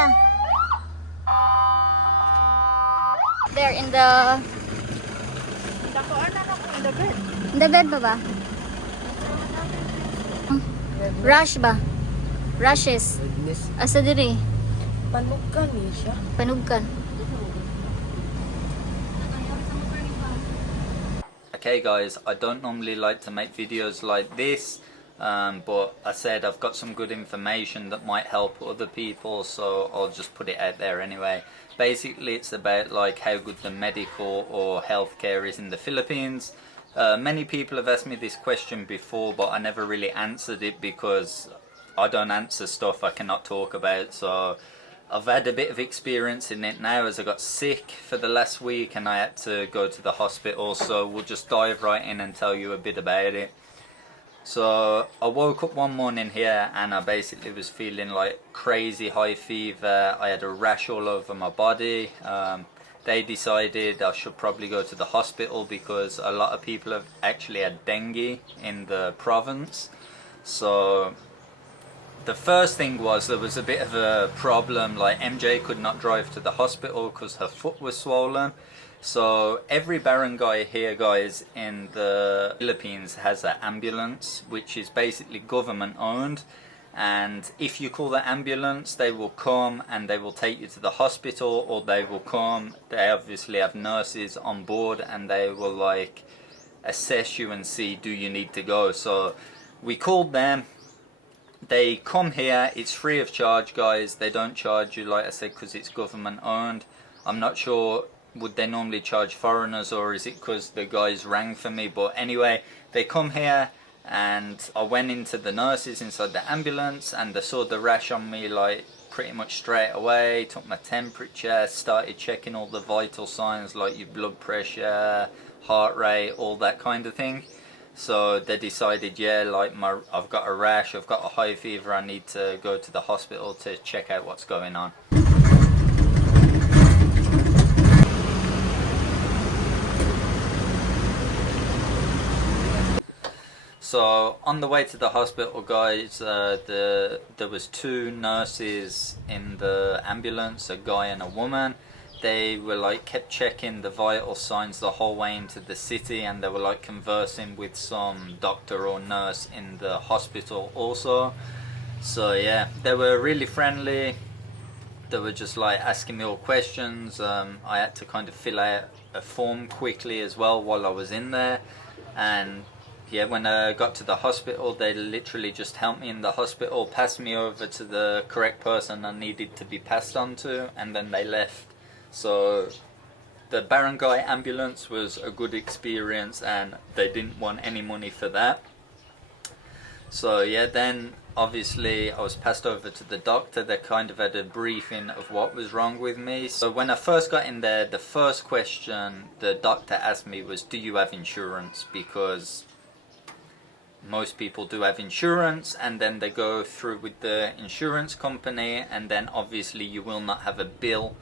Yeah. There in the in the bed ba ba? Rush ba? Rushes. Asa diri? Panugkan siya. Panugkan. Okay guys, I don't normally like to make videos like this, but I said I've got some good information that might help other people, so I'll just put it out there anyway. Basically it's about like how good the medical or healthcare is in the Philippines. Many people have asked me this question before, but I never really answered it because I don't answer stuff I cannot talk about, so I've had a bit of experience in it now as I got sick for the last week and I had to go to the hospital, so we'll just dive right in and tell you a bit about it. So I woke up one morning here and I basically was feeling like crazy high fever. I had a rash all over my body. They decided I should probably go to the hospital because a lot of people have actually had dengue in the province. So the first thing was there was a bit of a problem, like MJ could not drive to the hospital because her foot was swollen. So every barangay here guys in the Philippines has an ambulance which is basically government owned, and if you call the ambulance they will come and they will take you to the hospital, or they will come, they obviously have nurses on board and they will like assess you and see do you need to go. So we called them. They come here, it's free of charge guys, they don't charge you like I said because it's government owned. I'm not sure would they normally charge foreigners or is it because the guys rang for me, but anyway they come here and I went into the nurses inside the ambulance and they saw the rash on me like pretty much straight away, took my temperature, started checking all the vital signs like your blood pressure, heart rate, all that kind of thing. So they decided, yeah, like I've got a rash, I've got a high fever, I need to go to the hospital to check out what's going on. So on the way to the hospital guys, there was two nurses in the ambulance, a guy and a woman. They were like kept checking the vital signs the whole way into the city, and they were like conversing with some doctor or nurse in the hospital also. So yeah, they were really friendly. They were just like asking me all questions. I had to kind of fill out a form quickly as well while I was in there, and yeah, when I got to the hospital they literally just helped me in the hospital, passed me over to the correct person I needed to be passed on to, and then they left. So the barangay ambulance was a good experience and they didn't want any money for that. So yeah, then obviously I was passed over to the doctor. They kind of had a briefing of what was wrong with me. So when I first got in there, the first question the doctor asked me was, do you have insurance? Because most people do have insurance, and then they go through with the insurance company, and then obviously you will not have a bill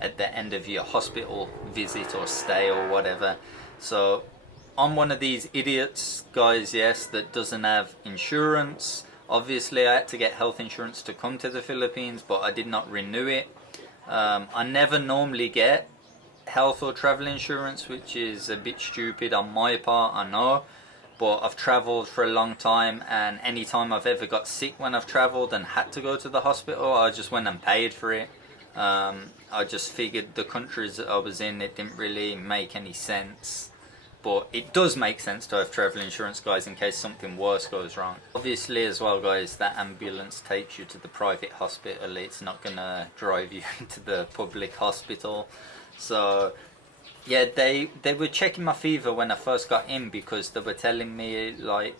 at the end of your hospital visit or stay or whatever. So I'm one of these idiots guys, yes, that doesn't have insurance. Obviously I had to get health insurance to come to the Philippines, but I did not renew it. I never normally get health or travel insurance, which is a bit stupid on my part, I know, but I've travelled for a long time, and any time I've ever got sick when I've travelled and had to go to the hospital, I just went and paid for it. I just figured the countries that I was in, it didn't really make any sense. But it does make sense to have travel insurance guys in case something worse goes wrong. Obviously as well guys, that ambulance takes you to the private hospital, it's not gonna drive you into the public hospital. So yeah, they were checking my fever when I first got in because they were telling me like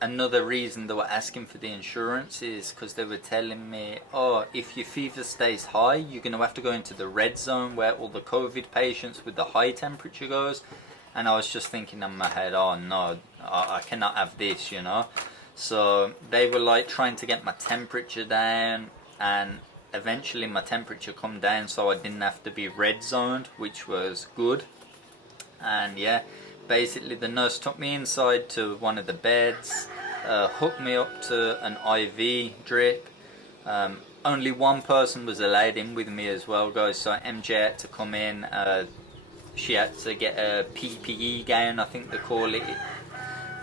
another reason they were asking for the insurance is because they were telling me, oh, if your fever stays high, you're going to have to go into the red zone where all the COVID patients with the high temperature goes. And I was just thinking in my head, oh no, I cannot have this, you know. So they were like trying to get my temperature down, and eventually my temperature come down so I didn't have to be red zoned, which was good. And yeah, basically the nurse took me inside to one of the beds, hooked me up to an IV drip. only one person was allowed in with me as well, guys. So MJ had to come in. She had to get a PPE gown, I think they call it,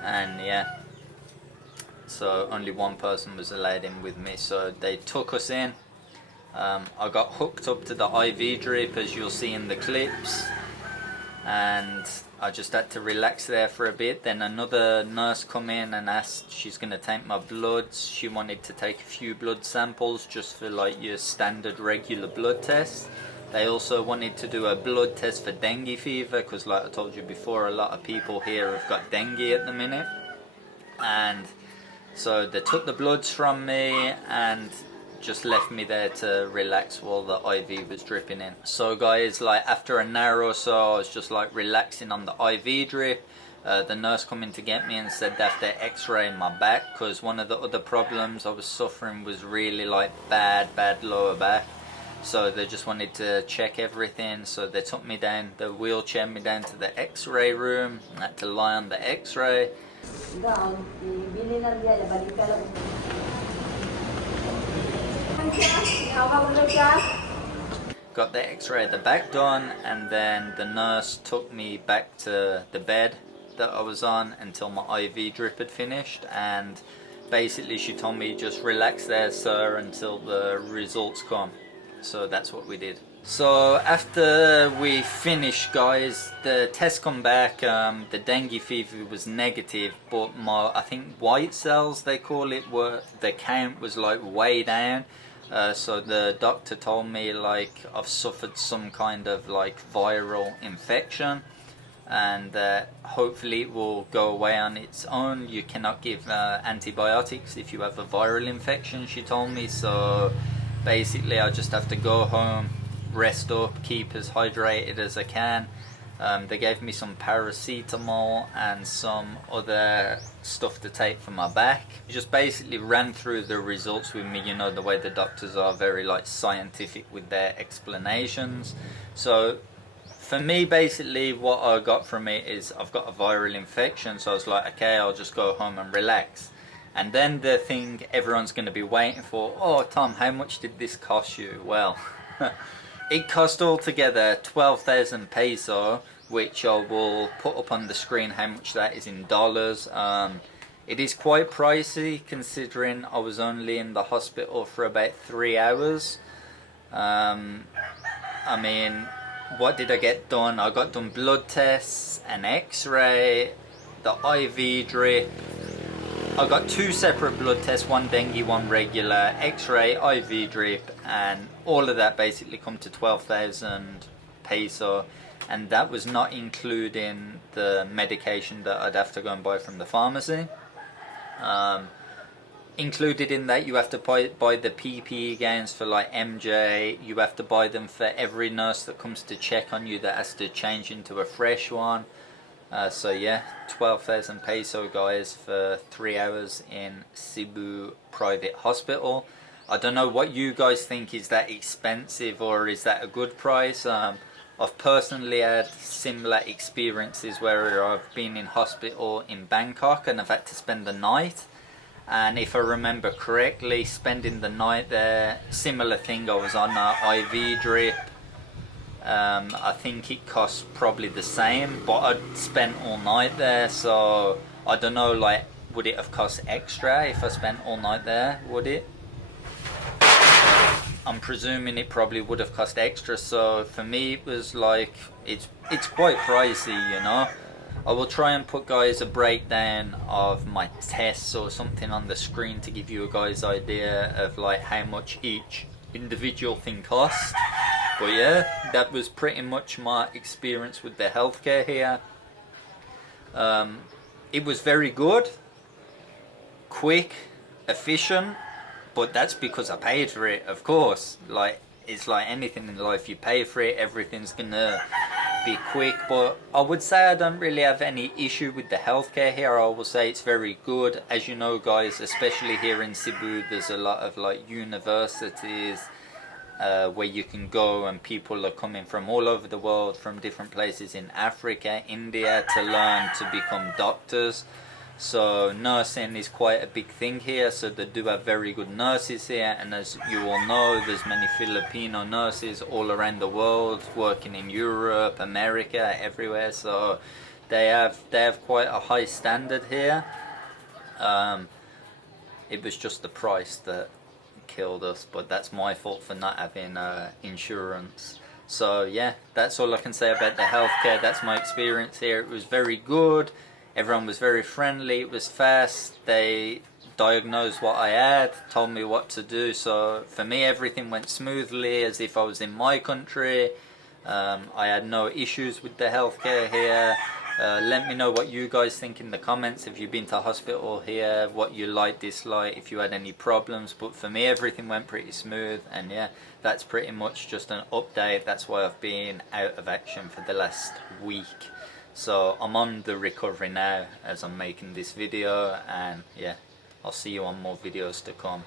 and yeah. So only one person was allowed in with me. So they took us in. I got hooked up to the IV drip, as you'll see in the clips, and I just had to relax there for a bit. Then another nurse come in and asked, she's going to take my bloods. She wanted to take a few blood samples just for like your standard regular blood test. They also wanted to do a blood test for dengue fever, because like I told you before, a lot of people here have got dengue at the minute. And so they took the bloods from me and just left me there to relax while the IV was dripping in. So guys, like after an hour or so, I was just like relaxing on the IV drip. The nurse come in to get me and said they have to x-ray my back, because one of the other problems I was suffering was really like bad lower back. So they just wanted to check everything. So they took me down, they wheelchaired me down to the x-ray room. I had to lie on the x-ray. Got the x-ray at the back done, and then the nurse took me back to the bed that I was on until my IV drip had finished, and basically she told me just relax there, sir, until the results come. So that's what we did. So after we finished, guys, the test come back. The dengue fever was negative, but my, I think white cells they call it, were the count was like way down. So the doctor told me like I've suffered some kind of like viral infection, and hopefully it will go away on its own. You cannot give antibiotics if you have a viral infection, she told me. So basically I just have to go home, rest up, keep as hydrated as I can. They gave me some paracetamol and some other stuff to take for my back. Just basically ran through the results with me, you know, the way the doctors are, very like scientific with their explanations. So for me, basically what I got from it is I've got a viral infection. So I was like, okay, I'll just go home and relax. And then the thing everyone's going to be waiting for, oh Tom, how much did this cost you? Well, it cost altogether 12,000 peso, which I will put up on the screen how much that is in dollars. It is quite pricey considering I was only in the hospital for about 3 hours. I mean, what did I get done? I got done blood tests, an x-ray, the IV drip. I got 2 separate blood tests, one dengue, one regular, x-ray, IV drip, and all of that basically come to 12,000 peso, and that was not including the medication that I'd have to go and buy from the pharmacy. Included in that, you have to buy the PPE gowns for like MJ. You have to buy them for every nurse that comes to check on you that has to change into a fresh one. So yeah, 12,000 peso, guys, for 3 hours in Cebu private hospital. I don't know what you guys think. Is that expensive or is that a good price? I've personally had similar experiences where I've been in hospital in Bangkok and I've had to spend the night. And if I remember correctly, spending the night there, similar thing, I was on an IV drip. I think it cost probably the same, but I'd spent all night there, so I don't know, like, would it have cost extra if I spent all night there, would it? I'm presuming it probably would have cost extra, so for me it was like, it's quite pricey, you know. I will try and put, guys, a breakdown of my tests or something on the screen to give you a guys idea of like how much each individual thing costs. But yeah, that was pretty much my experience with the healthcare here. It was very good, quick, efficient, but that's because I paid for it, of course. Like, it's like anything in life, you pay for it, everything's gonna be quick. But I would say I don't really have any issue with the healthcare here. I will say it's very good. As you know, guys, especially here in Cebu, there's a lot of like universities where you can go, and people are coming from all over the world, from different places in Africa, India, to learn to become doctors. So nursing is quite a big thing here, so they do have very good nurses here, and as you all know, there's many Filipino nurses all around the world working in Europe, America, everywhere, so they have quite a high standard here. It was just the price that killed us, but that's my fault for not having insurance. So yeah, that's all I can say about the healthcare. That's my experience here. It was very good. Everyone was very friendly. It was fast. They diagnosed what I had, told me what to do. So for me, everything went smoothly, as if I was in my country. I had no issues with the healthcare here. Let me know what you guys think in the comments, if you've been to hospital here, what you like, dislike, if you had any problems. But for me, everything went pretty smooth, and yeah, that's pretty much just an update. That's why I've been out of action for the last week. So I'm on the recovery now as I'm making this video, and yeah, I'll see you on more videos to come.